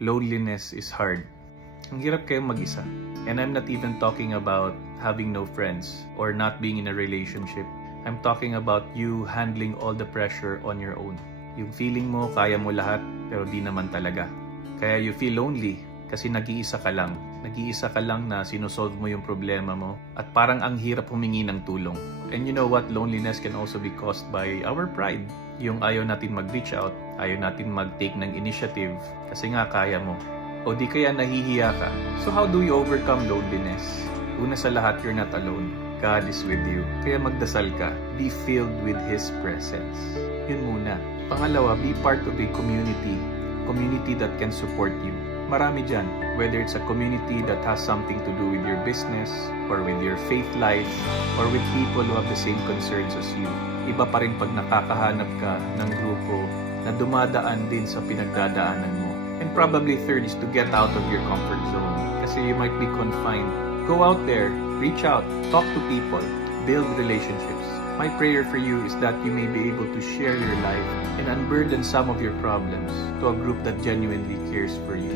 loneliness is hard. Ang hirap kayong mag-isa. And I'm not even talking about having no friends or not being in a relationship. I'm talking about you handling all the pressure on your own. Yung feeling mo, kaya mo lahat, pero di naman talaga. Kaya you feel lonely kasi nag-iisa ka lang. Nag-iisa ka lang na sinusolve mo yung problema mo at parang ang hirap humingi ng tulong. And you know what? Loneliness can also be caused by our pride. Yung ayaw natin mag-reach out, ayaw natin mag-take ng initiative kasi nga kaya mo. O di kaya nahihiya ka. So how do you overcome loneliness? Una sa lahat, you're not alone. God is with you. Kaya magdasal ka. Be filled with His presence. Yun muna. Pangalawa, be part of a community. Community that can support you. Marami dyan. Whether it's a community that has something to do with your business, or with your faith life, or with people who have the same concerns as you. Iba pa rin pag nakakahanap ka ng grupo na dumadaan din sa pinagdadaanan mo. And probably third is to get out of your comfort zone. Kasi you might be confined. Go out there, reach out, talk to people, build relationships. My prayer for you is that you may be able to share your life and unburden some of your problems to a group that genuinely cares for you.